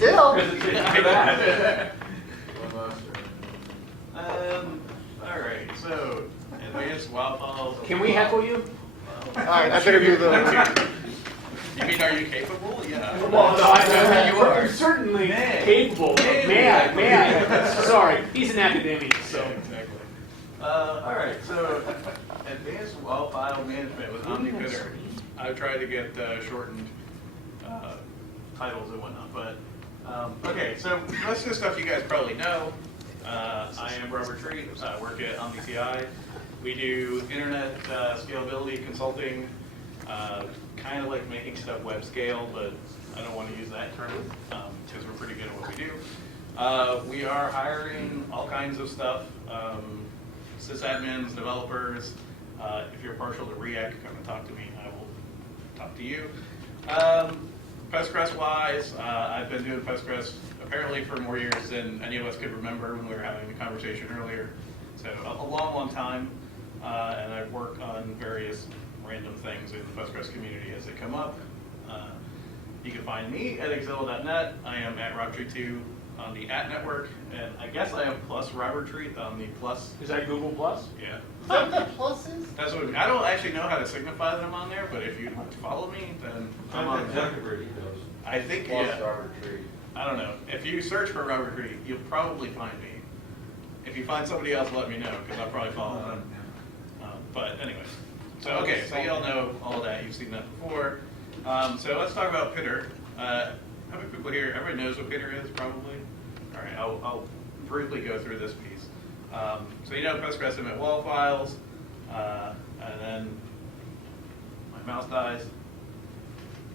Still. All right, so advanced WAL files. Can we heckle you? All right, I better do the. You mean, are you capable? Yeah. Well, no, You are. certainly Man. capable. Man. May I? Sorry, he's an academic, so. Yeah, exactly. All right, so advanced WAL file management with OmniPITR. I tried to get shortened titles and whatnot, but okay. So most of the stuff you guys probably know. I am Robert Treat. I work at OmniPITR. We do internet scalability consulting, kind of like making stuff web scale, but I don't want to use that term because we're pretty good at what we do. We are hiring all kinds of stuff, sysadmins, developers. If you're partial to React, come and talk to me. I will talk to you. Postgres-wise, I've been doing Postgres apparently for more years than any of us could remember when we were having the conversation earlier. So a long, long time. And I work on various random things in the Postgres community as they come up. You can find me at xlog.net. I am at RobTreat2 on the @network, and I guess I am plus Robert Treat on the plus. Is that Google Plus? Yeah. Is that what the plus is? That's what I don't actually know how to signify that I'm on there, but if you follow me, then I'm on there. I think yeah. Robert Treat. I don't know. If you search for Robert Treat, you'll probably find me. If you find somebody else, let me know because I'll probably follow them. But anyway, so okay, so you all know all of that. You've seen that before. So let's talk about PITR. How many people here? Everybody knows what PITR is, probably. All right, I'll briefly go through this piece. So you know Postgres emit WAL files, and then my mouse dies.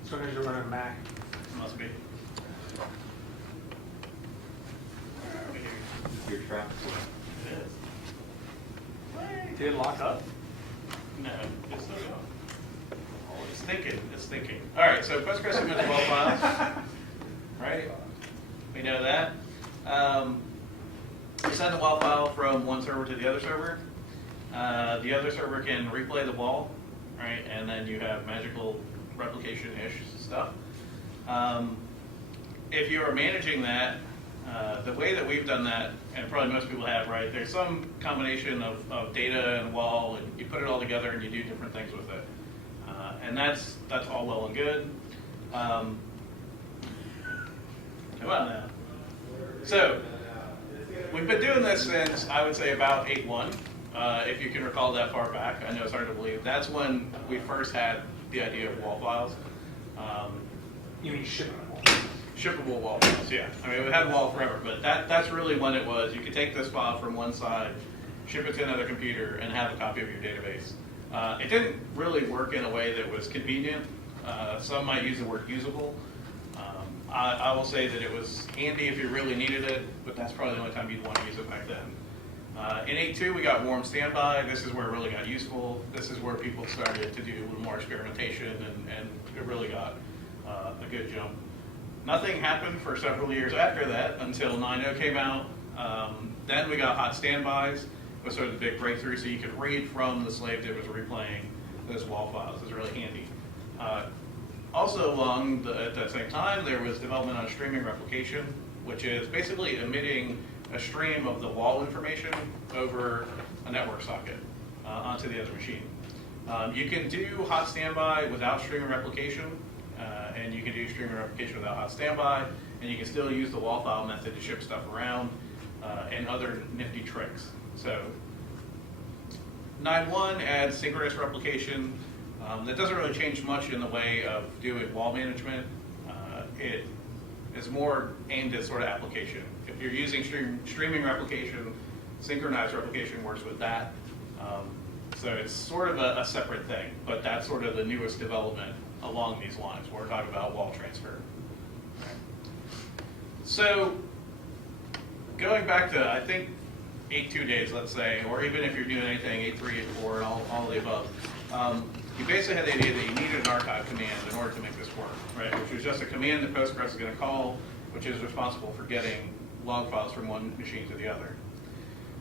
So because you're running a Mac. Must be. Your trap. It is. Did it lock up? No, it's still going. Oh, it's thinking. It's thinking. All right, so Postgres emits WAL files. Right? We know that. We send the WAL file from one server to the other server. The other server can replay the WAL, right? And then you have magical replication-ish stuff. If you are managing that, the way that we've done that, and probably most people have, right, there's some combination of data and WAL, and you put it all together and you do different things with it. And that's all well and good. Come on now. So, we've been doing this since, I would say, about 8.1, if you can recall that far back. I know it's hard to believe. That's when we first had the idea of WAL files. You mean shippable? Shippable WAL files, yeah. I mean, we had WAL forever, but that's really when it was. You could take this file from one side, ship it to another computer, and have a copy of your database. It didn't really work in a way that was convenient. Some might use the word usable. I will say that it was handy if you really needed it, but that's probably the only time you'd want to use it back then. In 8.2, we got warm standby. This is where it really got useful. This is where people started to do a little more experimentation, and it really got a good jump. Nothing happened for several years after that until 9.0 came out. Then we got hot standbys. It was sort of the big breakthrough, so you could read from the slave that was replaying those WAL files. It was really handy. Also at that same time, there was development on streaming replication, which is basically emitting a stream of the WAL information over a network socket onto the other machine. You can do hot standby without streaming replication, and you can do streaming replication without hot standby, and you can still use the WAL file method to ship stuff around and other nifty tricks. So 9.1 adds synchronous replication. That doesn't really change much in the way of doing WAL management. It is more aimed at sort of application. If you're using streaming replication, synchronized replication works with that. So it's sort of a separate thing, but that's sort of the newest development along these lines. We're talking about WAL transfer. So going back to, I think, 8.2 days, let's say, or even if you're doing anything, 8.3, 8.4, and all the above, you basically had the idea that you needed an archive command in order to make this work, right? Which was just a command that Postgres is going to call, which is responsible for getting log files from one machine to the other.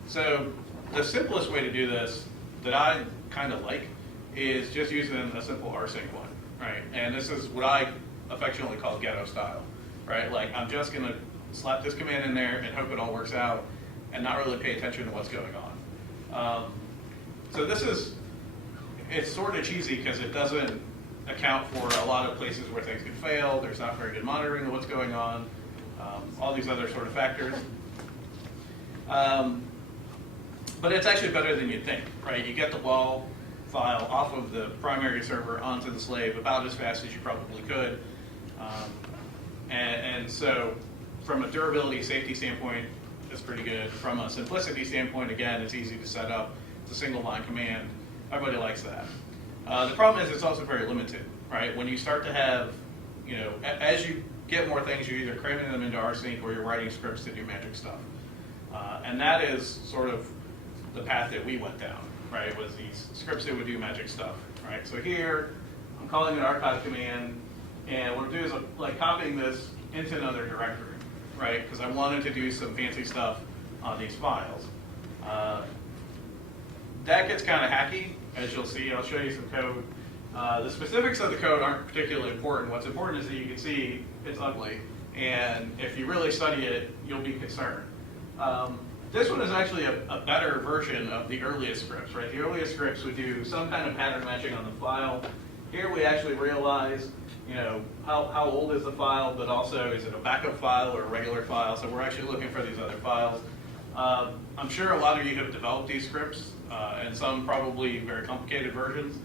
So the simplest way to do this, that I kind of like, is just using a simple rsync one, right? And this is what I affectionately call ghetto style. right? Like I'm just going to slap this command in there and hope it all works out and not really pay attention to what's going on. So this is, it's sort of cheesy because it doesn't account for a lot of places where things can fail. There's not very good monitoring of what's going on, all these other sort of factors. But it's actually better than you'd think, right? You get the WAL file off of the primary server onto the slave about as fast as you probably could. And so from a durability, safety standpoint, it's pretty good. From a simplicity standpoint, again, it's easy to set up. It's a single line command. Everybody likes that. The problem is it's also very limited, right? When you start to have, you know, as you get more things, you're either cramming them into rsync or you're writing scripts to do magic stuff. And that is sort of the path that we went down, right? Was these scripts that would do magic stuff, right? So here, I'm calling an archive command, and what I'm doing is I'm like copying this into another directory, right? Because I wanted to do some fancy stuff on these files. That gets kind of hacky, as you'll see. I'll show you some code. The specifics of the code aren't particularly important. What's important is that you can see it's ugly, and if you really study it, you'll be concerned. This one is actually a better version of the earliest scripts, right? The earliest scripts would do some kind of pattern matching on the file. Here we actually realize, you know, how old is the file, but also is it a backup file or a regular file? So we're actually looking for these other files. I'm sure a lot of you have developed these scripts, and some probably very complicated versions.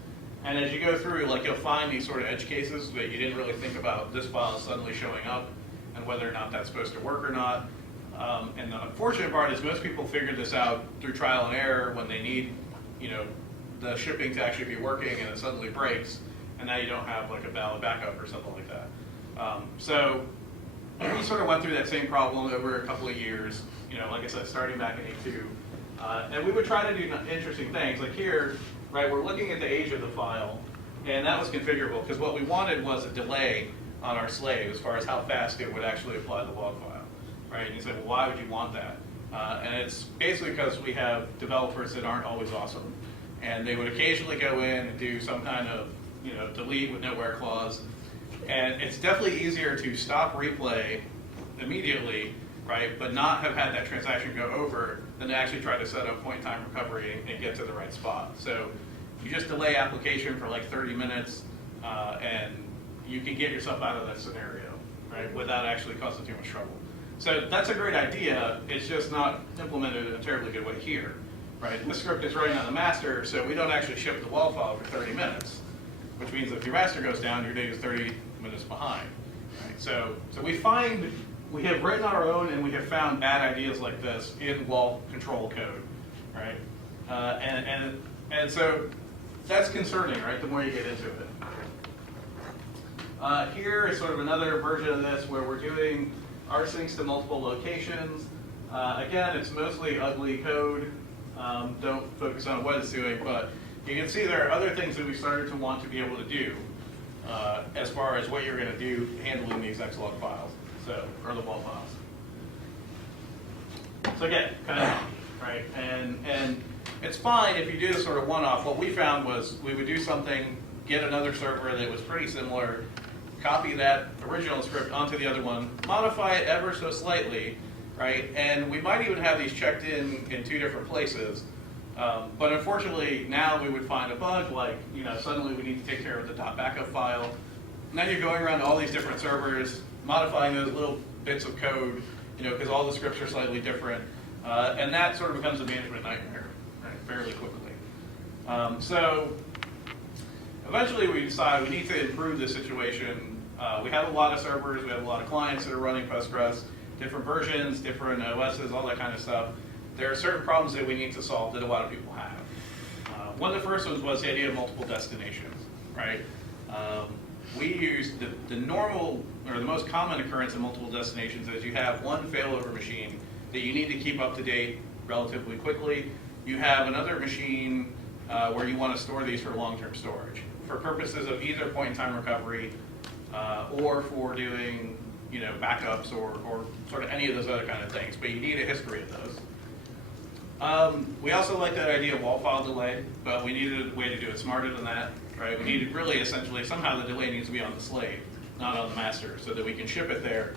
And as you go through, like you'll find these sort of edge cases that you didn't really think about this file suddenly showing up and whether or not that's supposed to work or not. And the unfortunate part is most people figure this out through trial and error when they need, you know, the shipping to actually be working and it suddenly breaks, and now you don't have like a valid backup or something like that. So we sort of went through that same problem over a couple of years, you know, like I said, starting back in A2. And we would try to do interesting things. Like here, right, we're looking at the age of the file, and that was configurable because what we wanted was a delay on our slave as far as how fast it would actually apply the log file, right? And you say, well, why would you want that? And it's basically because we have developers that aren't always awesome, and they would occasionally go in and do some kind of, you know, delete with no where clause. And it's definitely easier to stop replay immediately, right, but not have had that transaction go over than to actually try to set up point in time recovery and get to the right spot. So you just delay application for like 30 minutes and you can get yourself out of that scenario, right, without actually causing too much trouble. So that's a great idea. It's just not implemented in a terribly good way here, right? The script is running on the master, so we don't actually ship the WAL file for 30 minutes, which means if your master goes down, your data is 30 minutes behind. Right? So we have written our own and we have found bad ideas like this in WAL control code, right? And so that's concerning, right? The more you get into it. Here is sort of another version of this where we're doing rsyncs to multiple locations. Again, it's mostly ugly code. Don't focus on what it's doing, but you can see there are other things that we started to want to be able to do as far as what you're going to do handling these xlog files, so, or the WAL files. So again, kind of, right? And it's fine if you do this sort of one-off. What we found was we would do something, get another server that was pretty similar, copy that original script onto the other one, modify it ever so slightly, right? And we might even have these checked in two different places. But unfortunately, now we would find a bug like, you know, suddenly we need to take care of the .backup file. And then you're going around to all these different servers, modifying those little bits of code, you know, because all the scripts are slightly different. And that sort of becomes a management nightmare, right, fairly quickly. So eventually we decided we need to improve this situation. We have a lot of servers, we have a lot of clients that are running Postgres, different versions, different OSs, all that kind of stuff. There are certain problems that we need to solve that a lot of people have. One of the first ones was the idea of multiple destinations, right? We use the normal, or the most common occurrence of multiple destinations is you have one failover machine that you need to keep up to date relatively quickly. You have another machine where you want to store these for long-term storage for purposes of either point-in-time recovery or for doing, you know, backups or sort of any of those other kind of things, but you need a history of those. We also like that idea of WAL file delay, but we needed a way to do it smarter than that, right? We needed really essentially somehow the delay needs to be on the slave, not on the master, so that we can ship it there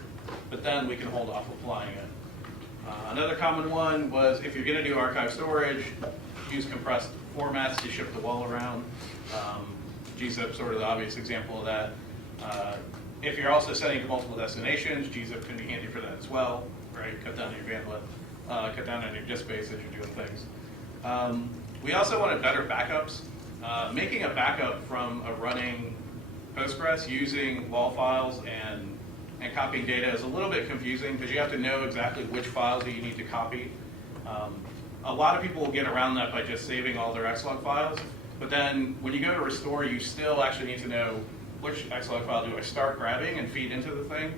but then we can hold off applying it. Another common one was if you're going to do archive storage, use compressed formats to ship the WAL around. gzip sort of the obvious example of that. If you're also sending to multiple destinations, gzip can be handy for that as well, right? Cut down your bandwidth, cut down on your disk space as you're doing things. We also wanted better backups. Making a backup from a running Postgres using WAL files and copying data is a little bit confusing because you have to know exactly which files that you need to copy. A lot of people will get around that by just saving all their xlog files, but then when you go to restore, you still actually need to know which xlog file do I start grabbing and feed into the thing.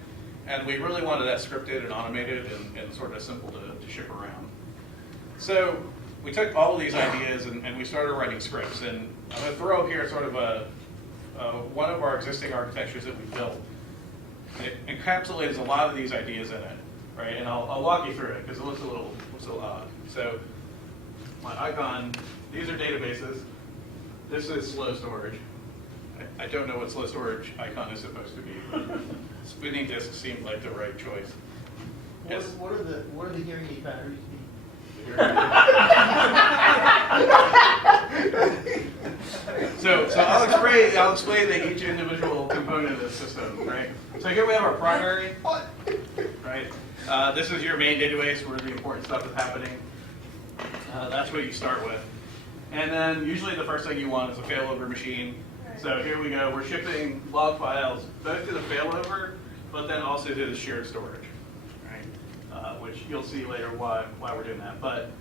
And we really wanted that scripted and automated and sort of simple to ship around. So we took all of these ideas and we started writing scripts. And I'm going to throw here sort of one of our existing architectures that we built. It encapsulates a lot of these ideas in it, right? And I'll walk you through it because it looks a little odd. So my icon, these are databases. This is slow storage. I don't know what slow storage icon is supposed to be. Spinning disk seemed like the right choice. Yes. What are the hearing aid batteries? So I'll explain each individual component of the system, right? So here we have our primary, right? This is your main database where the important stuff is happening. That's what you start with. And then usually the first thing you want is a failover machine. So here we go. We're shipping log files both to the failover, but then also to the shared storage, right? Which you'll see later why we're doing that. But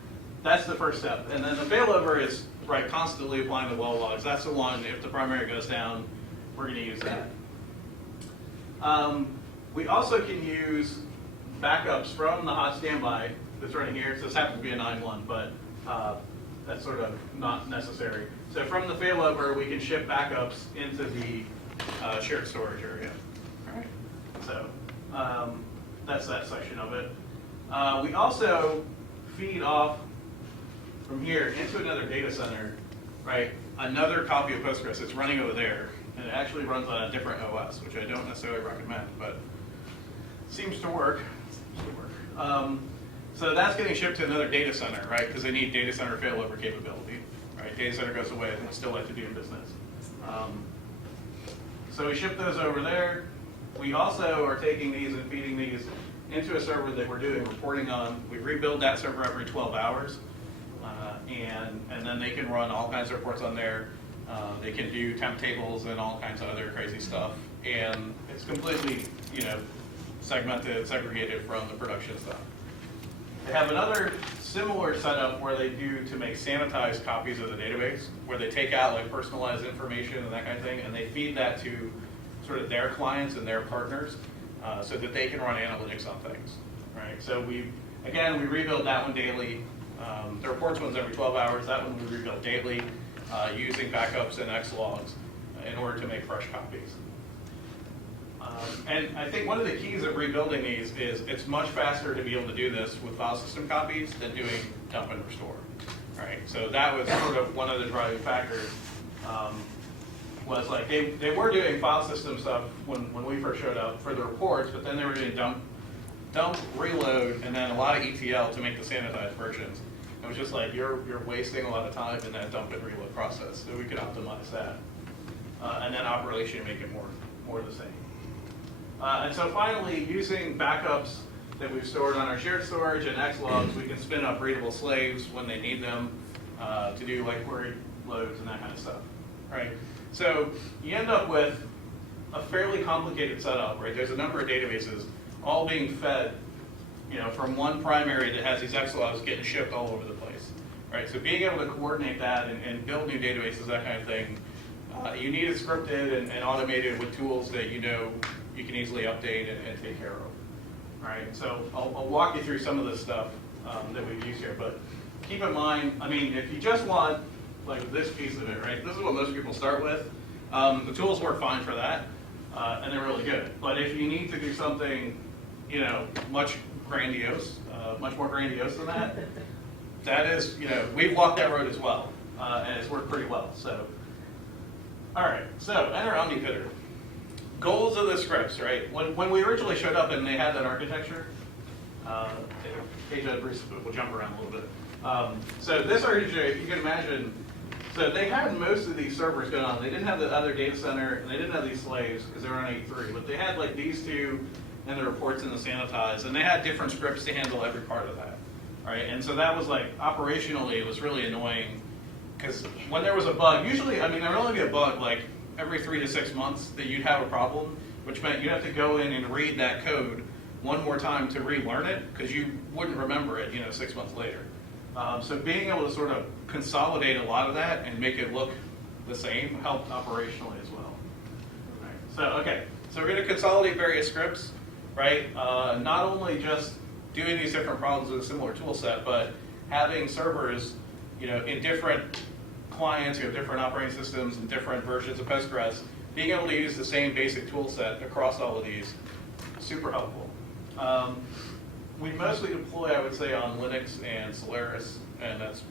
that's the first step. And then the failover is right constantly applying the WAL logs. That's the one. If the primary goes down, we're going to use that. We also can use backups from the hot standby that's running here. So this happens to be a 9.1, but that's sort of not necessary. So from the failover, we can ship backups into the shared storage area. All right. So that's that section of it. We also feed off from here into another data center, right? Another copy of Postgres that's running over there, and it actually runs on a different OS, which I don't necessarily recommend, but seems to work. So that's getting shipped to another data center, right? Because they need data center failover capability, right? Data center goes away, and they still like to do business. So we ship those over there. We also are taking these and feeding these into a server that we're doing reporting on. We rebuild that server every 12 hours, and then they can run all kinds of reports on there. They can do temp tables and all kinds of other crazy stuff, and it's completely, segmented, segregated from the production stuff. They have another similar setup where they do to make sanitized copies of the database, where they take out like personalized information and that kind of thing, and they feed that to sort of their clients and their partners so that they can run analytics on things, right? So we rebuild that one daily. The reports one's every 12 hours. That one we rebuild daily using backups and xlogs in order to make fresh copies. And I think one of the keys of rebuilding these is it's much faster to be able to do this with file system copies than doing dump and restore, right? So that was sort of one of the driving factors. Was like they were doing file system stuff when we first showed up for the reports, but then they were doing dump, reload, and then a lot of ETL to make the sanitized versions. It was just like you're wasting a lot of time in that dump and reload process. So we could optimize that, and then operationally make it more the same. And so finally, using backups that we've stored on our shared storage and xlogs, we can spin up readable slaves when they need them to do like query loads and that kind of stuff, right? So you end up with a fairly complicated setup, right? There's a number of databases all being fed, from one primary that has these xlogs getting shipped all over the place, right? So being able to coordinate that and build new databases, that kind of thing, you need it scripted and automated with tools that you can easily update and take care of, right? So I'll walk you through some of the stuff that we've used here, but keep in mind, if you just want like this piece of it, right? This is what most people start with. The tools work fine for that, and they're really good. But if you need to do something, much more grandiose than that, that is, we've walked that road as well, and it's worked pretty well. So, all right. So enter OmniPITR. goals of the scripts, right? When we originally showed up and they had that architecture, Bruce, we'll jump around a little bit. So this architecture, you can imagine, so they had most of these servers going on. They didn't have the other data center, and they didn't have these slaves because they were on 8.3, but they had like these two and the reports and the sanitize, and they had different scripts to handle every part of that, right? And so that was like, operationally, it was really annoying because when there was a bug, usually, I mean, there would only be a bug like every 3 to 6 months that you'd have a problem, which meant you'd have to go in and read that code one more time to relearn it because you wouldn't remember it, 6 months later. So being able to sort of consolidate a lot of that and make it look the same helped operationally as well. Right. So okay, so we're going to consolidate various scripts, right? Not only just doing these different problems with a similar tool set, but having servers, in different clients who have different operating systems and different versions of Postgres, being able to use the same basic tool set across all of these, super helpful. We mostly deploy, I would say, on Linux and Solaris, and that's,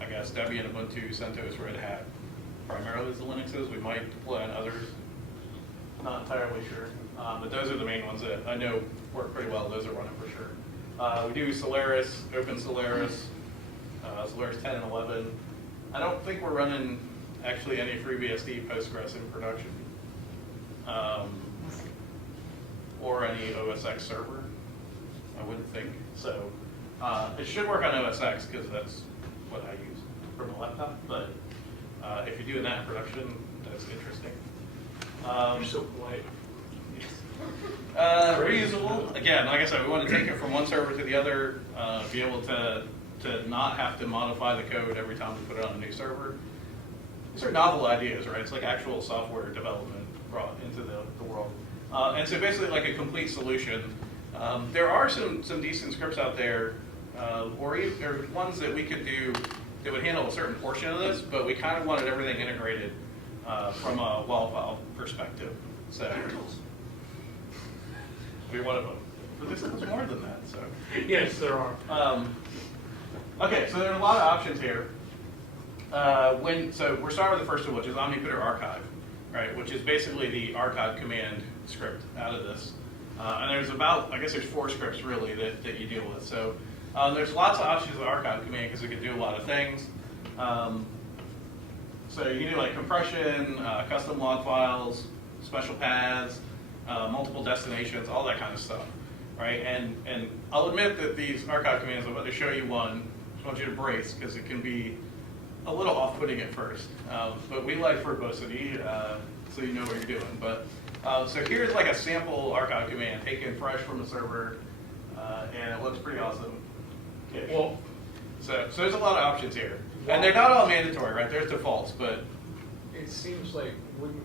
I guess, Debian, Ubuntu, CentOS, Red Hat, primarily is the Linuxes. We might deploy on others, not entirely sure. But those are the main ones that I know work pretty well. Those are running for sure. We do Solaris, Open Solaris, Solaris 10 and 11. I don't think we're running actually any FreeBSD Postgres in production, or any OSX server. I wouldn't think. So it should work on OSX because that's what I use for my laptop. But if you're doing that in production, that's interesting. You're so polite. Reusable. Again, like I said, we want to take it from one server to the other, be able to not have to modify the code every time we put it on a new server. These are novel ideas, right? It's like actual software development brought into the world. And so basically like a complete solution. There are some decent scripts out there, or ones that we could do that would handle a certain portion of this, but we kind of wanted everything integrated from a WAL file perspective. So we one of them. But there's more than that. So Yes, there are. okay, so there are a lot of options here. So we're starting with the first one, which is OmniPITR archive, right? Which is basically the archive command script out of this. And there's I guess there's 4 scripts really that you deal with. So there's lots of options with archive command because it can do a lot of things. So you can do like compression, custom log files, special paths, multiple destinations, all that kind of stuff, right? And I'll admit that these archive commands, I'm about to show you one, just want you to brace because it can be a little off-putting at first. But we like verbosity, so you know what you're doing. But so here's like a sample archive command taken fresh from the server, and it looks pretty awesome. Well, so there's a lot of options here, and they're not all mandatory, right? There's defaults, but it seems like wouldn't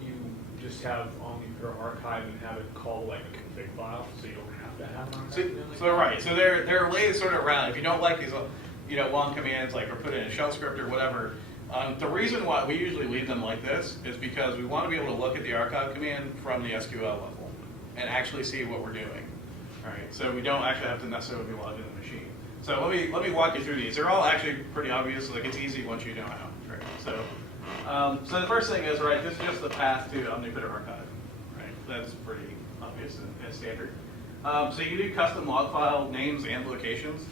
you just have OmniPITR archive and have it call like a config file, so you don't have to have an archive? So right. So there are ways sort of around. If you don't like these, long commands like or put in a shell script or whatever. The reason why we usually leave them like this is because we want to be able to look at the archive command from the SQL level and actually see what we're doing. All right. So we don't actually have to necessarily be logged in the machine. So let me walk you through these. They're all actually pretty obvious. Like it's easy once you know how. Right. So the first thing is right. This is just the path to OmniPITR archive. Right. That's pretty obvious and standard. So you do custom log file names and locations.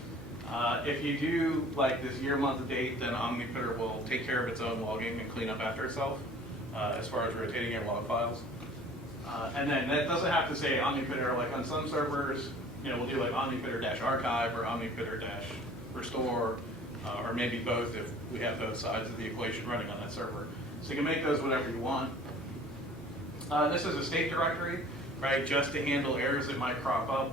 If you do like this year, month, date, then OmniPITR will take care of its own logging and clean up after itself as far as rotating your log files. And then that doesn't have to say OmniPITR. Like on some servers, we'll do like OmniPITR-archive or OmniPITR-restore, or maybe both if we have both sides of the equation running on that server. So you can make those whatever you want. This is a state directory, right, just to handle errors that might crop up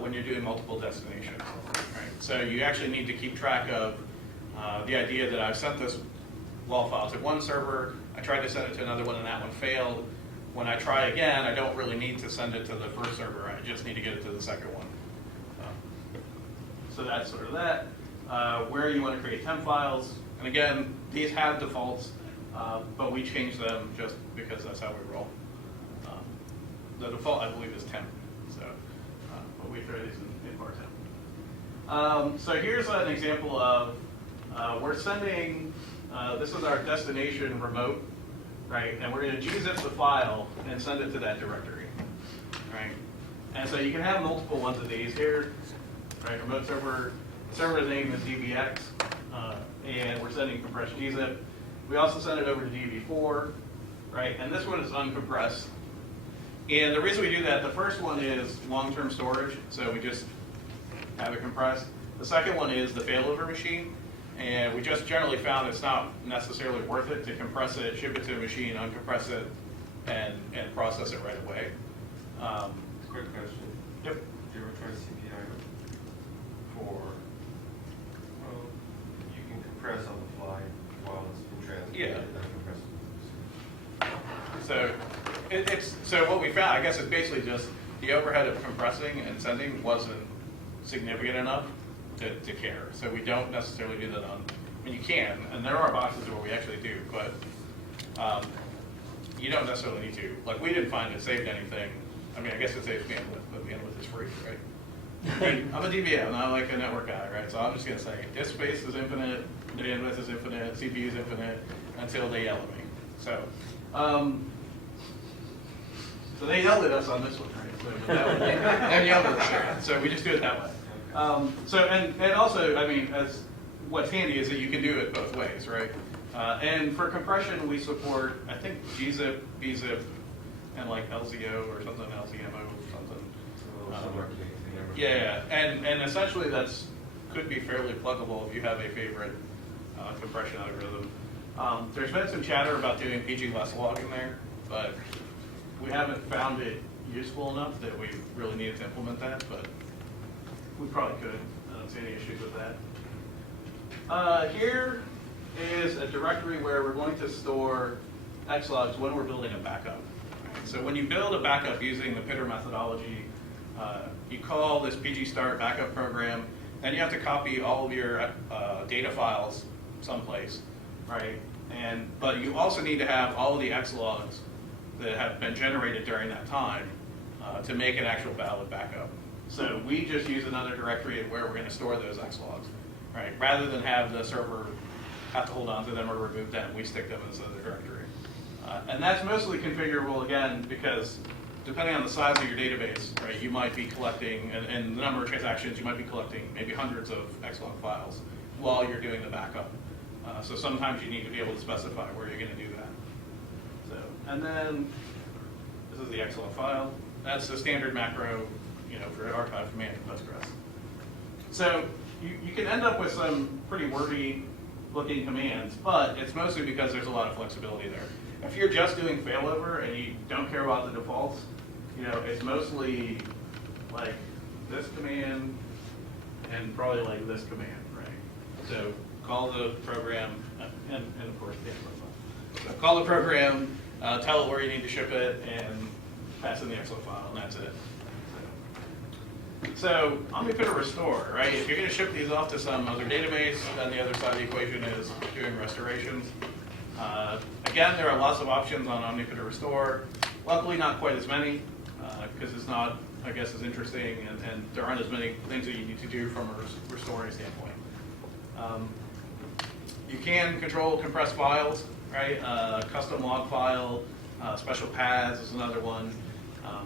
when you're doing multiple destinations. Right? So you actually need to keep track of the idea that I've sent this WAL file to one server, I tried to send it to another one and that one failed. When I try again, I don't really need to send it to the first server, I just need to get it to the second one. So that's sort of that. Where you want to create temp files, and again, these have defaults, but we change them just because that's how we roll. The default, I believe, is temp, so but we throw these in bar temp. So here's an example of we're sending. This is our destination remote right? And we're going to gzip the file and send it to that directory, right? And so you can have multiple ones of these here, right? Remote server, server's name is dbx, and we're sending compressed gzip. We also send it over to db4, right? And this one is uncompressed. And the reason we do that, the first one is long-term storage, so we just have it compressed. The second one is the failover machine, and we just generally found it's not necessarily worth it to compress it, ship it to a machine, uncompress it, and process it right away. Quick question. Yep. Did you ever try CPI for, well, you can compress on the fly while it's been transmitted. Yeah. And then compress it. So so what we found, I guess, is basically just the overhead of compressing and sending wasn't significant enough to care. So we don't necessarily do that on. I mean, you can, and there are boxes where we actually do, but you don't necessarily need to. Like, we didn't find it saved anything. I mean, I guess it saves bandwidth, but bandwidth is free, right? I'm a DBA, I'm not like a network guy, right? So I'm just gonna say disk space is infinite, bandwidth is infinite, CPU is infinite until they yell at me. So. So they yelled at us on this one, right? So that one, they yelled at us, right? So we just do it that way. So and also, I mean, as what's handy is that you can do it both ways, right? And for compression, we support, I think, gzip, bzip, and like LZO or something, LZMO or something. Yeah, and essentially that's could be fairly pluggable if you have a favorite compression algorithm. There's been some chatter about doing xlog in there, but we haven't found it useful enough that we really needed to implement that, but we probably could. I don't see any issues with that. Here is a directory where we're going to store xlogs when we're building a backup. So when you build a backup using the PITR methodology, you call this pgstart backup program, then you have to copy all of your data files someplace, right? But you also need to have all of the xlogs that have been generated during that time to make an actual valid backup. So we just use another directory where we're going to store those xlogs, right? Rather than have the server have to hold on to them or remove them, we stick them in this other directory. And that's mostly configurable, again, because depending on the size of your database, right, you might be collecting, and the number of transactions, you might be collecting maybe hundreds of xlog files while you're doing the backup. So sometimes you need to be able to specify where you're going to do that. So, and then this is the xlog file. That's the standard macro, for archive command in Postgres. So you can end up with some pretty wordy looking commands, but it's mostly because there's a lot of flexibility there. If you're just doing failover and you don't care about the defaults, it's mostly like this command and probably like this command, right? So call the program, and of course, so call the program, tell it where you need to ship it, and pass in the xlog file, and that's it. So OmniPITR restore, right? If you're going to ship these off to some other database, then the other side of the equation is doing restorations. Again, there are lots of options on OmniPITR restore. Luckily, not quite as many, because it's not, I guess, as interesting, and there aren't as many things that you need to do from a restoring standpoint. You can control compressed files, right? Custom log file, special paths is another one.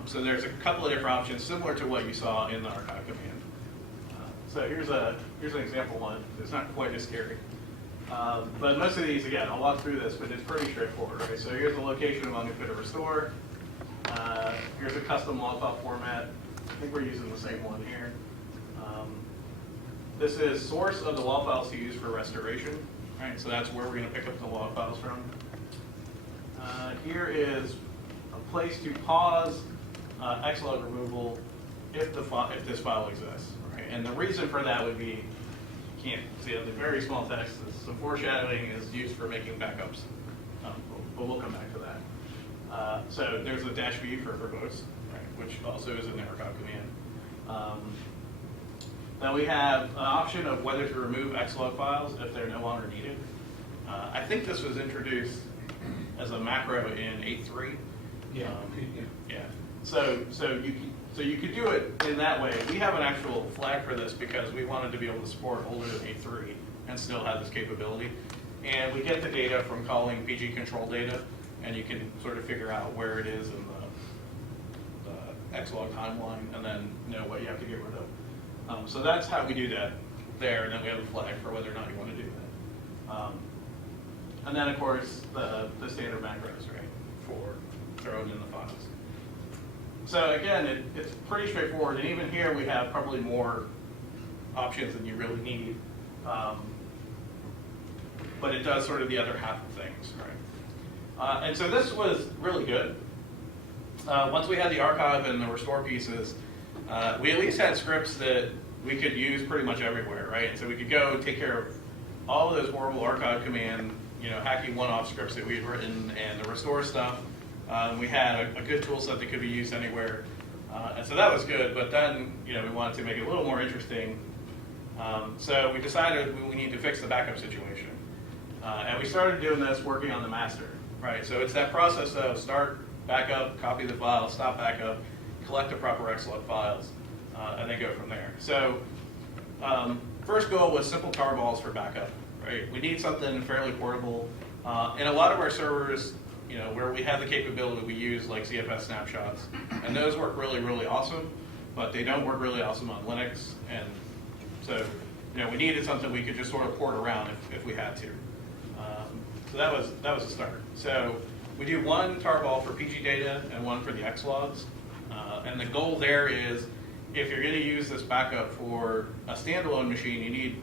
So there's a couple of different options similar to what you saw in the archive command. So here's an example one. It's not quite as scary. But most of these, again, I'll walk through this, but it's pretty straightforward. Right? So here's the location of OmniPITR restore. Here's a custom log file format. I think we're using the same one here. This is source of the log files to use for restoration. Right? So that's where we're going to pick up the log files from. Here is a place to pause xlog removal if this file exists. Right? And the reason for that would be, you can't see it, the very small text, some foreshadowing is used for making backups, but we'll come back to that. So there's a -v for verbose, right, which also is in the archive command. Then we have an option of whether to remove xlog files if they're no longer needed. I think this was introduced as a macro in 8.3. Yeah. Yeah. So you could do it in that way. We have an actual flag for this because we wanted to be able to support older than 8.3 and still have this capability. And we get the data from calling PG control data. and you can sort of figure out where it is in the xlog timeline, and then know what you have to get rid of. So that's how we do that there, and then we have a flag for whether or not you want to do that. And then, of course, the standard macros, right, for throwing in the files. So again, it's pretty straightforward, and even here we have probably more options than you really need. But it does sort of the other half of things, right? And so this was really good. Once we had the archive and the restore pieces, we at least had scripts that we could use pretty much everywhere, right? And so we could go take care of all of those horrible archive command, hacky one-off scripts that we had written, and the restore stuff. We had a good tool set that could be used anywhere. And so that was good, but then we wanted to make it a little more interesting. So we decided we need to fix the backup situation. And we started doing this working on the master, right? So it's that process of start backup, copy the file, stop backup, collect the proper xlog files, and then go from there. So first goal was simple tarballs for backup, right? We need something fairly portable. In a lot of our servers, where we have the capability, we use like ZFS snapshots, and those work really, really awesome, but they don't work really awesome on Linux, and so we needed something we could just sort of port around if we had to. So that was a start. So we do one tarball for PG data and one for the xlogs, and the goal there is if you're going to use this backup for a standalone machine, you need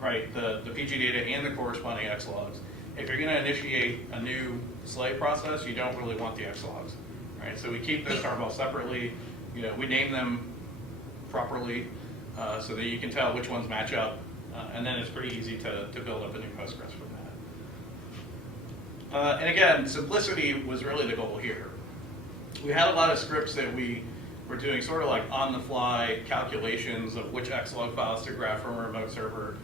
the PG data and the corresponding xlogs. If you're going to initiate a new slave process, you don't really want the xlogs, right? So we keep those tarballs separately. We name them properly so that you can tell which ones match up, and then it's pretty easy to build up a new Postgres from that. And again, simplicity was really the goal here. We had a lot of scripts that we were doing sort of like on-the-fly calculations of which xlog files to grab from a remote server,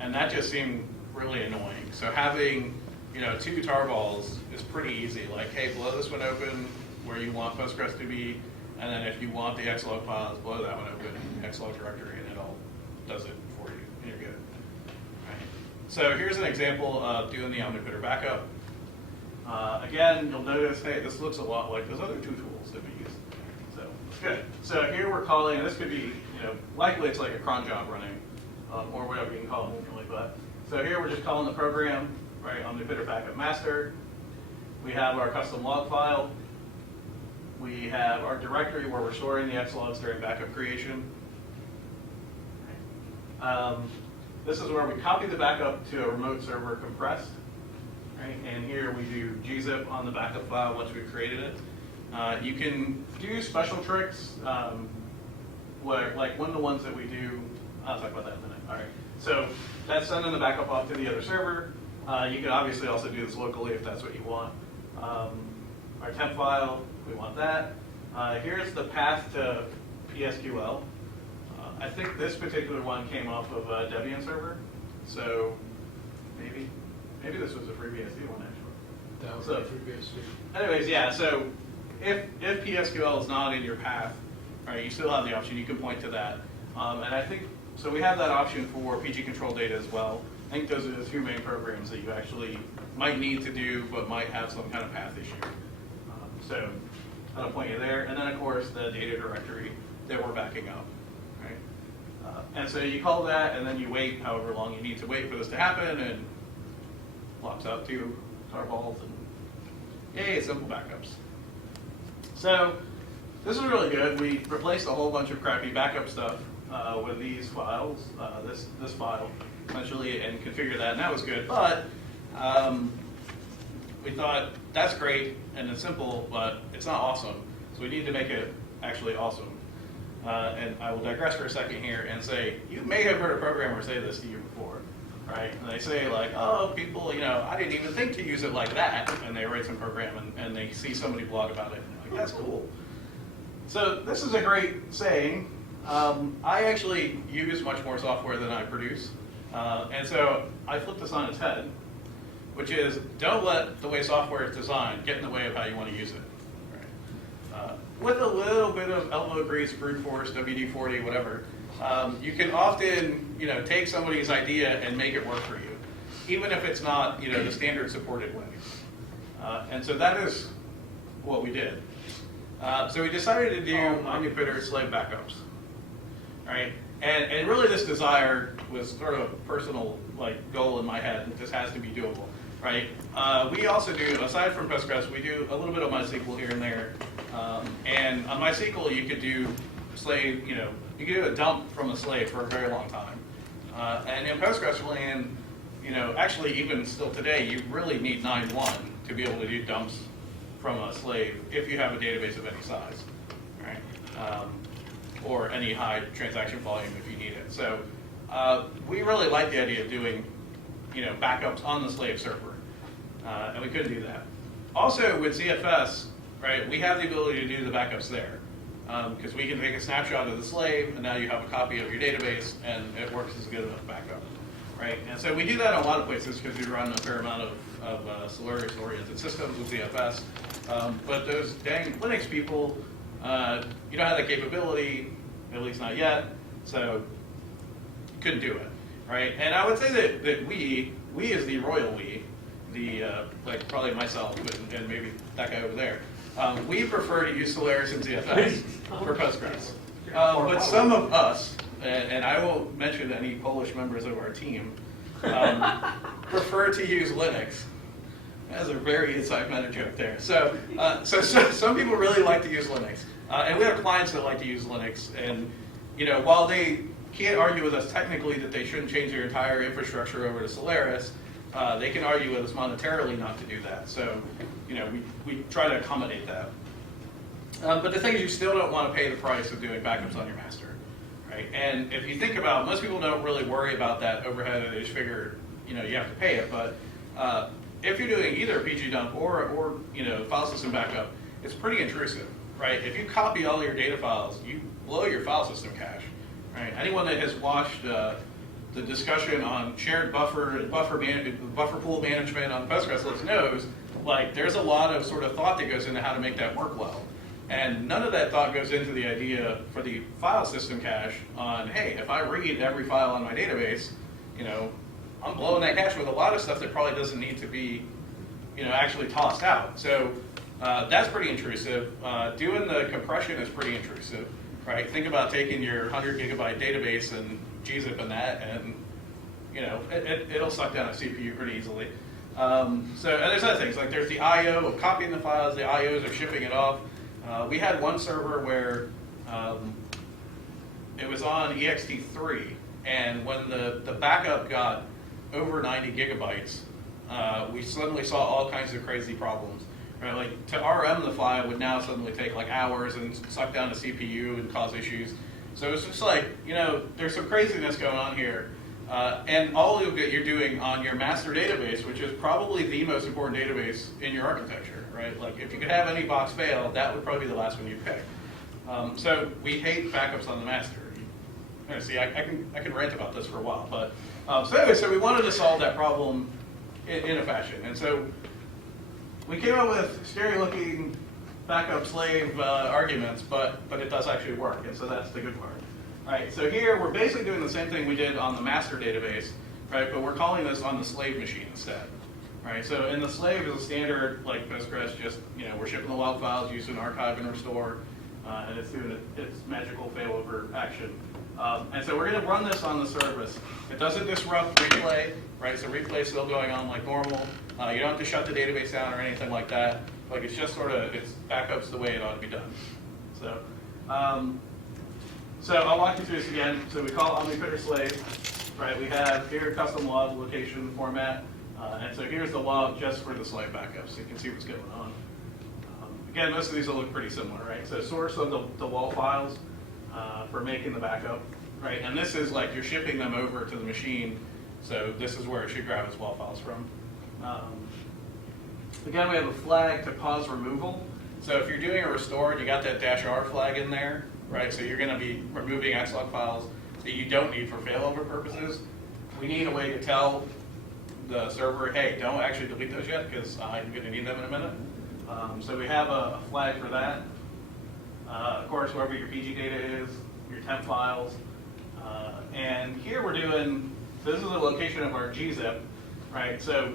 and that just seemed really annoying. So having two tarballs is pretty easy. Like, hey, blow this one open where you want Postgres to be, and then if you want the xlog files, blow that one open in the xlog directory, and it all does it for you, and you're good. Right. So here's an example of doing the OmniPITR backup. Again, you'll notice, hey, this looks a lot like those other two tools that we used. So it's good. So here we're calling, and this could be, likely it's like a cron job running, or whatever you can call it normally, but. So here we're just calling the program, right, OmniPITR backup master. We have our custom log file. We have our directory where we're storing the xlogs during backup creation. This is where we copy the backup to a remote server compressed. Right? And here we do gzip on the backup file once we've created it. You can do special tricks, like one of the ones that we do, I'll talk about that in a minute. All right. So that's sending the backup off to the other server. You can obviously also do this locally if that's what you want. Our temp file, we want that. Here's the path to PSQL. I think this particular one came off of a Debian server. So maybe this was a FreeBSD one actually. That was So- a FreeBSD. Anyways, yeah, so if PSQL is not in your path, right, you still have the option, you can point to that. And I think, so we have that option for PG control data as well. I think those are the two main programs that you actually might need to do, but might have some kind of path issue. So I'll point you there. And then of course the data directory that we're backing up, right? And so you call that, and then you wait however long you need to wait for this to happen, and locks out two tarballs, and yay, simple backups. So this is really good. We replaced a whole bunch of crappy backup stuff with these files, this file, essentially, and configured that, and that was good. But we thought, that's great, and it's simple, but it's not awesome. So we need to make it actually awesome. And I will digress for a second here and say, you may have heard a programmer say this to you before, right? And they say like, oh, people, I didn't even think to use it like that, and they write some program and they see somebody blog about it, and they're like, that's cool. So this is a great saying. I actually use much more software than I produce, and so I flip this on its head, which is, don't let the way software is designed get in the way of how you want to use it. Right? With a little bit of elbow grease, brute force, WD-40, whatever, you can often, take somebody's idea and make it work for you, even if it's not, the standard supported way. And so that is what we did. So we decided to do OmniPITR slave backups, right? And really this desire was sort of a personal goal in my head that this has to be doable, right? We also do, aside from Postgres, we do a little bit of MySQL here and there. And on MySQL you could do slave, you could do a dump from a slave for a very long time. And in Postgres land, actually even still today, you really need 9.1 to be able to do dumps from a slave if you have a database of any size, right? Or any high transaction volume if you need it. So we really like the idea of doing, backups on the slave server, and we couldn't do that. Also with ZFS, right, we have the ability to do the backups there, because we can take a snapshot of the slave, and now you have a copy of your database, and it works as a good enough backup, right? And so we do that in a lot of places because we run a fair amount of Solaris-oriented systems with ZFS. But those dang Linux people, you don't have that capability, at least not yet, so couldn't do it, right? And I would say that we is the royal we, probably myself and maybe that guy over there, we prefer to use Solaris and ZFS for Postgres. But some of us, and I won't mention any Polish members of our team, prefer to use Linux. That's a very inside meta joke there. So some people really like to use Linux, and we have clients that like to use Linux. And while they can't argue with us technically that they shouldn't change their entire infrastructure over to Solaris, they can argue with us monetarily not to do that. So we try to accommodate that. But the thing is, you still don't want to pay the price of doing backups on your master, right? And if you think about, most people don't really worry about that overhead. They just figure you have to pay it, but if you're doing either a PG dump or file system backup, it's pretty intrusive, right? If you copy all your data files, you blow your file system cache, right? Anyone that has watched the discussion on shared buffer pool management on Postgres list knows, there's a lot of sort of thought that goes into how to make that work well. And none of that thought goes into the idea for the file system cache on, hey, if I read every file on my database, I'm blowing that cache with a lot of stuff that probably doesn't need to be, actually tossed out. So that's pretty intrusive. Doing the compression is pretty intrusive, right? Think about taking your 100 gigabyte database and gzipping that, and it'll suck down a CPU pretty easily. And there's other things, there's the I/O of copying the files, the I/Os of shipping it off. We had one server where it was on ext3, and when the backup got over 90 gigabytes, we suddenly saw all kinds of crazy problems. Right? To RM the file would now suddenly take hours and suck down the CPU and cause issues. So it's just there's some craziness going on here. And all of it you're doing on your master database, which is probably the most important database in your architecture, right? If you could have any box fail, that would probably be the last one you'd pick. So we hate backups on the master. See, I can rant about this for a while, but so we wanted to solve that problem in a fashion, and so we came up with scary-looking backup slave arguments, but it does actually work, and so that's the good part. All right, so here we're basically doing the same thing we did on the master database, right? But we're calling this on the slave machine instead, right? So in the slave is a standard like Postgres, just we're shipping the log files, using archive and restore, and it's doing its magical failover action. And so we're going to run this on the service. It doesn't disrupt replay, right? So replay is still going on like normal. You don't have to shut the database down or anything like that. It's just it's backups the way it ought to be done. So I'll walk you through this again. So we call OmniPITR slave, right? We have here custom log location format, and so here's the log just for the slave backup, so you can see what's going on. Again, most of these will look pretty similar, right? So source of the WAL files for making the backup, right? And this is you're shipping them over to the machine, so this is where it should grab its WAL files from. Again, we have a flag to pause removal. So if you're doing a restore and you got that -R flag in there, right? So you're going to be removing xlog files that you don't need for failover purposes. We need a way to tell the server, hey, don't actually delete those yet because I'm going to need them in a minute. So we have a flag for that. Of course, wherever your PG data is, your temp files. And here we're doing, this is the location of our gzip, right? So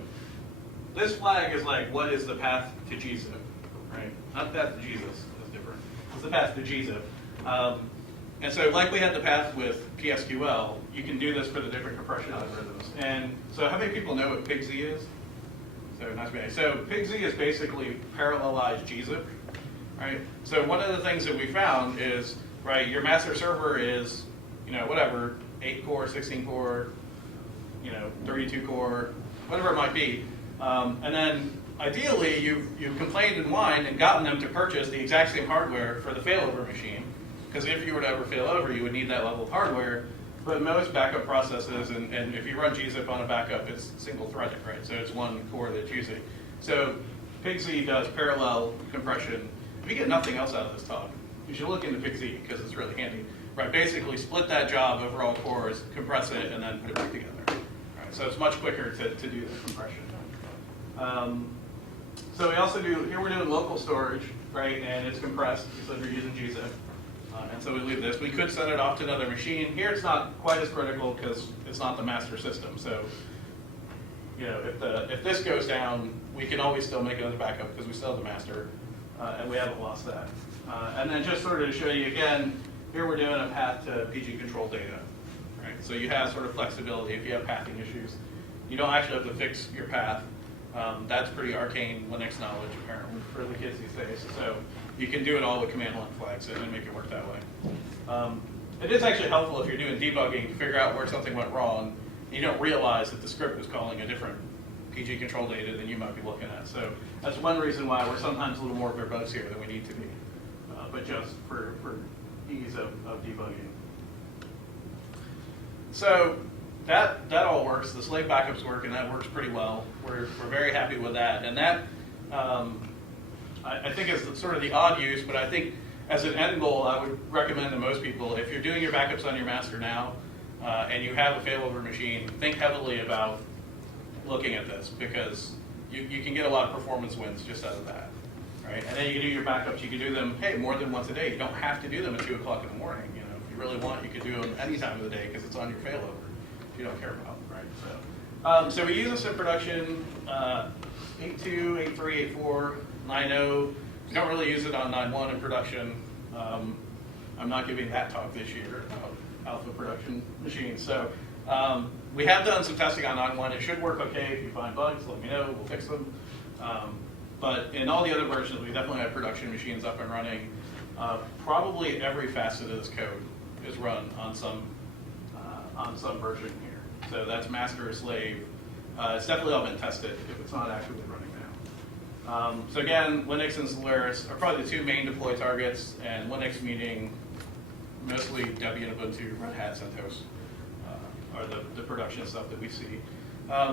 this flag is like, what is the path to gzip, right? Not the path to Jesus, that's different. It's the path to gzip. And so like we had the path with PSQL, you can do this for the different compression algorithms. And so how many people know what PGDay is? So nice meeting. So PGDay is basically parallelized gzip, right? So one of the things that we found is, right, your master server is, whatever, 8 core, 16 core, 32 core, whatever it might be. And then ideally you've complained and whined and gotten them to purchase the exact same hardware for the failover machine. Because if you were to ever fail over, you would need that level of hardware. But most backup processes, and if you run gzip on a backup, it's single-threaded, right? So it's one core that's using. So PGDay does parallel compression. If you get nothing else out of this talk, you should look into PGDay because it's really handy. Right, basically split that job over all cores, compress it, and then put it back together. Right, so it's much quicker to do the compression. So we also do, here we're doing local storage, right, and it's compressed, so we're using gzip. And so we leave this. We could send it off to another machine. Here it's not quite as critical because it's not the master system. So, if this goes down, we can always still make another backup because we still have the master, and we haven't lost that. And then just sort of to show you again, here we're doing a path to PG control data, right? So you have sort of flexibility if you have pathing issues. You don't actually have to fix your path. That's pretty arcane Linux knowledge, apparently, for the kids these days. So you can do it all with command line flags and make it work that way. It is actually helpful if you're doing debugging to figure out where something went wrong. You don't realize that the script was calling a different PG control data than you might be looking at. So that's one reason why we're sometimes a little more verbose here than we need to be, but just for ease of debugging. So that all works. The slave backups work, and that works pretty well. We're very happy with that. And that, I think, is sort of the odd use, but I think as an end goal, I would recommend to most people, if you're doing your backups on your master now, and you have a failover machine, think heavily about looking at this, because you can get a lot of performance wins just out of that. Right? And then you can do your backups. You can do them, hey, more than once a day. You don't have to do them at 2 o'clock in the morning. If you really want, you could do them any time of the day because it's on your failover. If you don't care about, right? So we use this in production 8.2, 8.3, 8.4, 9.0. We don't really use it on 9.1 in production. I'm not giving that talk this year about alpha production machines. So we have done some testing on 9.1. It should work okay. If you find bugs, let me know. We'll fix them. But in all the other versions, we definitely have production machines up and running. Probably every facet of this code is run on some version here. So that's master or slave. It's definitely all been tested if it's not actively running now. So again, Linux and Solaris are probably the two main deploy targets, and Linux meaning mostly Debian, Ubuntu, Red Hat, CentOS are the production stuff that we see.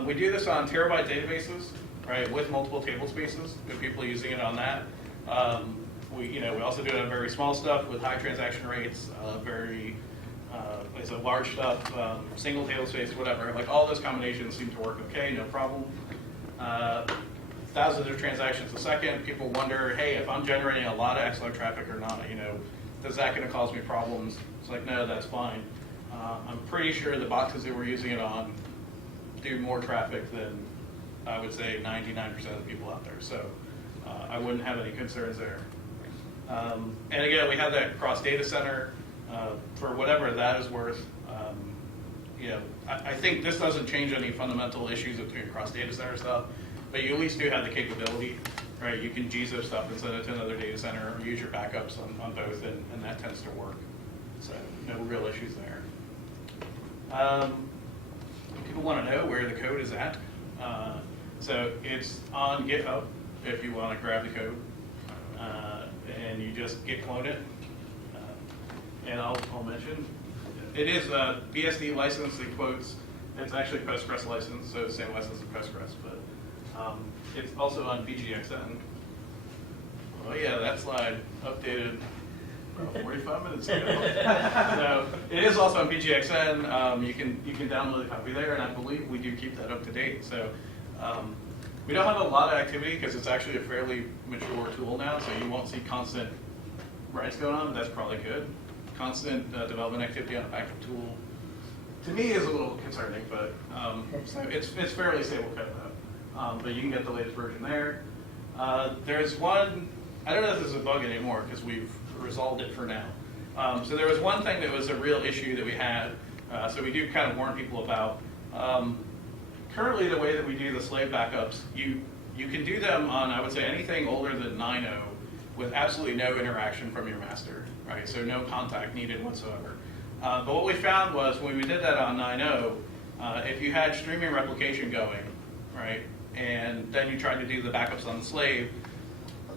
We do this on terabyte databases, right, with multiple table spaces. If people are using it on that. We also do it on very small stuff with high transaction rates, it's a large stuff, single table space, whatever. Like all those combinations seem to work okay, no problem. Thousands of transactions a second. People wonder, hey, if I'm generating a lot of xlog traffic or not, is that going to cause me problems? It's like, no, that's fine. I'm pretty sure the boxes that we're using it on do more traffic than I would say 99% of the people out there. So I wouldn't have any concerns there. And again, we have that cross data center for whatever that is worth. I think this doesn't change any fundamental issues between cross data center stuff, but you at least do have the capability, right? You can gzip stuff and send it to another data center or use your backups on both, and that tends to work. So no real issues there. People want to know where the code is at. So it's on GitHub if you want to grab the code, and you just git clone it. And I'll mention it is a BSD license in quotes. It's actually Postgres license, so same license as Postgres, but it's also on PGXN. Oh yeah, that slide updated about 45 minutes ago. So it is also on PGXN. You can download a copy there, and I believe we do keep that up to date. So we don't have a lot of activity because it's actually a fairly mature tool now, so you won't see constant writes going on. But that's probably good. Constant development activity on a backup tool, to me, is a little concerning, but so it's fairly stable code though. but you can get the latest version there. There's one, I don't know if this is a bug anymore because we've resolved it for now. So there was one thing that was a real issue that we had, so we do kind of warn people about. Currently, the way that we do the slave backups, you can do them on, I would say, anything older than 9.0 with absolutely no interaction from your master, right? So no contact needed whatsoever. But what we found was when we did that on 9.0, if you had streaming replication going, right, and then you tried to do the backups on the slave,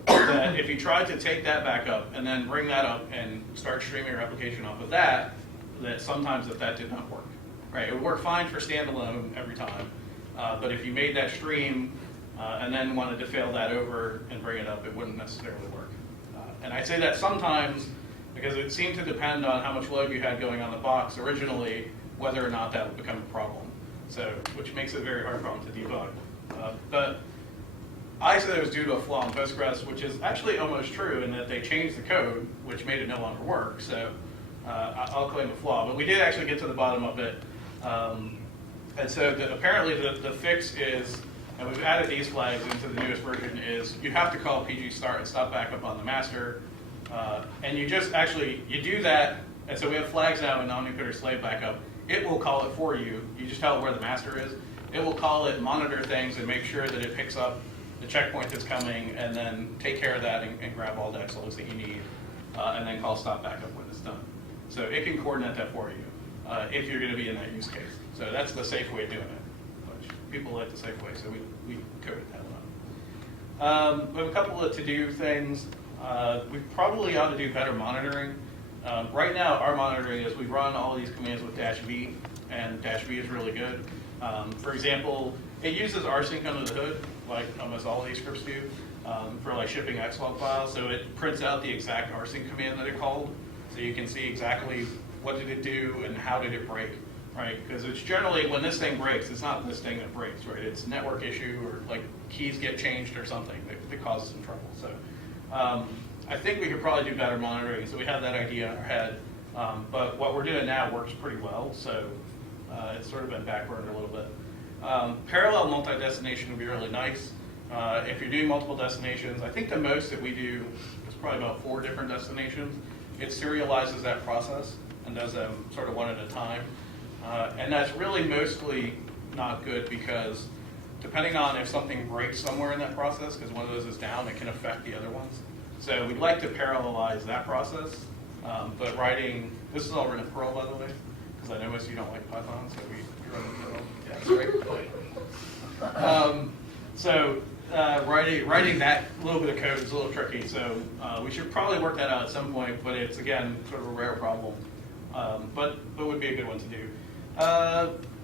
that if you tried to take that backup and then bring that up and start streaming replication off of that, that sometimes that did not work, right? It would work fine for standalone every time, but if you made that stream and then wanted to fail that over and bring it up, it wouldn't necessarily work. And I say that sometimes because it seemed to depend on how much load you had going on the box originally, whether or not that would become a problem. So, which makes it a very hard problem to debug. But I said it was due to a flaw in Postgres, which is actually almost true in that they changed the code, which made it no longer work. So I'll claim a flaw. But we did actually get to the bottom of it. And so apparently the fix is, and we've added these flags into the newest version, is you have to call PG start and stop backup on the master. And you just actually, you do that, and so we have flags now in OmniPITR slave backup. It will call it for you. You just tell it where the master is. It will call it, monitor things, and make sure that it picks up the checkpoint that's coming, and then take care of that and grab all the xlogs that you need, and then call stop backup when it's done. So it can coordinate that for you if you're going to be in that use case. So that's the safe way of doing it, which people like the safe way, so we coded that one. We have a couple of to-do things. We probably ought to do better monitoring. Right now, our monitoring is we run all of these commands with -v, and -v is really good. For example, it uses rsync under the hood, like almost all of these scripts do, for like shipping xlog files. So it prints out the exact rsync command that it called, so you can see exactly what did it do and how did it break, right? Because it's generally, when this thing breaks, it's not this thing that breaks, right? It's a network issue or like keys get changed or something that causes some trouble. So I think we could probably do better monitoring, so we have that idea in our head. But what we're doing now works pretty well, so it's sort of been backburned a little bit. Parallel multi-destination would be really nice. If you're doing multiple destinations, I think the most that we do is probably about 4 different destinations. It serializes that process and does them sort of one at a time. And that's really mostly not good because depending on if something breaks somewhere in that process, because one of those is down, it can affect the other ones. So we'd like to parallelize that process, but writing, this is all written in Perl, by the way, because I know most of you don't like Python, so we run in Perl. Yeah, it's great. Writing that little bit of code is a little tricky, so we should probably work that out at some point, but it's, again, sort of a rare problem, but would be a good one to do.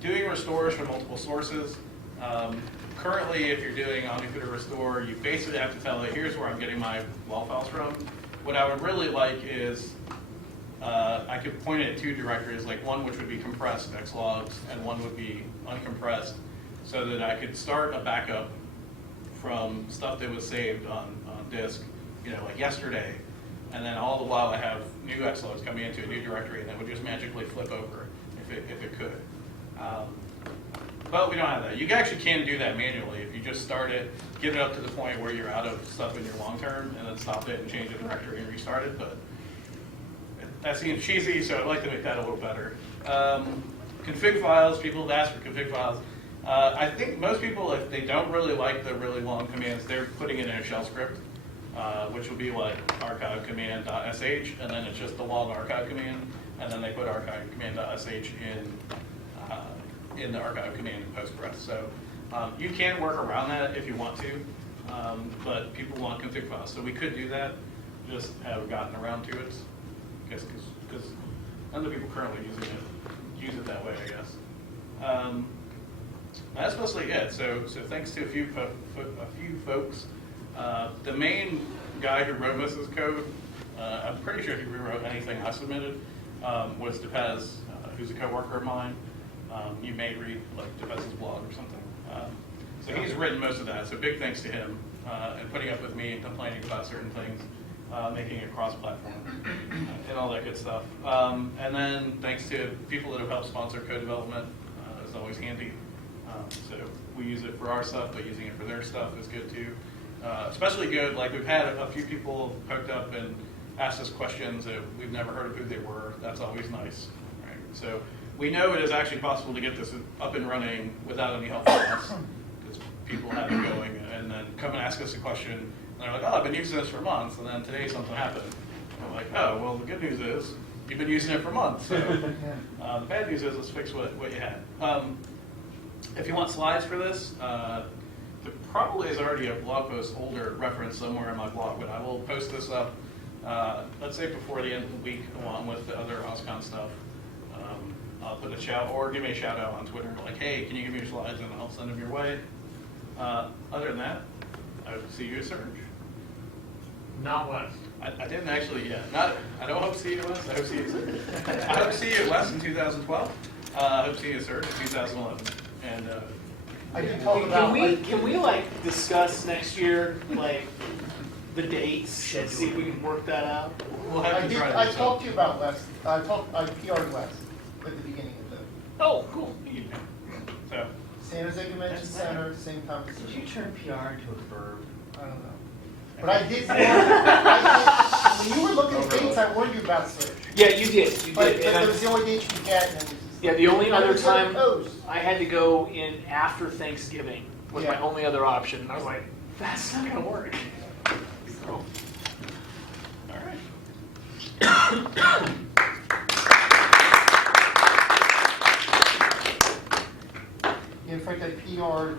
Doing restores from multiple sources. Currently, if you're doing OmniPITR restore, you basically have to tell it, here's where I'm getting my WAL files from. What I would really like is, I could point it at 2 directories, like one which would be compressed xlogs, and one would be uncompressed, so that I could start a backup from stuff that was saved on disk, like yesterday, and then all the while I have new xlogs coming into a new directory, and that would just magically flip over if it could. But we don't have that. You actually can do that manually if you just start it, get it up to the point where you're out of stuff in your long term, and then stop it and change the directory and restart it. But that seems cheesy, so I'd like to make that a little better. Config files, people have asked for config files. I think most people, if they don't really like the really long commands, they're putting it in a shell script, which will be like archive command.sh, and then it's just the log archive command, and then they put archive command.sh in the archive command in Postgres. So you can work around that if you want to, but people want config files. So we could do that, just haven't gotten around to it, because none of the people currently use it that way, I guess. That's mostly it. So thanks to a few folks. The main guy who wrote most of this code, I'm pretty sure he rewrote anything I submitted, was Depez, who's a coworker of mine. You may read like Depez's blog or something. So he's written most of that. So big thanks to him and putting up with me and complaining about certain things, making it cross-platform, and all that good stuff. And then thanks to people that have helped sponsor code development. It's always handy. So we use it for our stuff, but using it for their stuff is good too. Especially good, like we've had a few people hooked up and asked us questions that we've never heard of who they were. That's always nice, right? So we know it is actually possible to get this up and running without any help from us, because people have it going and then come and ask us a question, and they're like, oh, I've been using this for months, and then today something happened. And I'm like, oh, well, the good news is you've been using it for months. So the bad news is let's fix what you had. If you want slides for this, there probably is already a blog post, older reference somewhere in my blog, but I will post this up, let's say before the end of the week, along with the other OSCON stuff. I'll put a shout, or give me a shout out on Twitter, like, hey, can you give me your slides, and I'll send them your way. Other than that, I hope to see you at Surge. Not West. I didn't actually, I don't hope to see you at West, I hope to see you at Surge. I hope to see you at West in 2012. I hope to see you at Surge in 2011. And I did talk about. Can we like discuss next year, like the dates and see if we can work that out? we'll have to try to I do something. talked to you about West. I PR'd West at the beginning of the Oh, cool. So, San Jose Convention Center, same time. as Did Surge. you turn PR into a verb? I don't know. But I did when you were looking at dates, I warned you about Surge. Yeah, you did. You But did. And that was the only date you could get. And it was just yeah, the only I other was really time opposed. I had to go in after Thanksgiving was my Yeah. only other option. And I was like, that's not gonna work. So, all right. In fact, I PR'd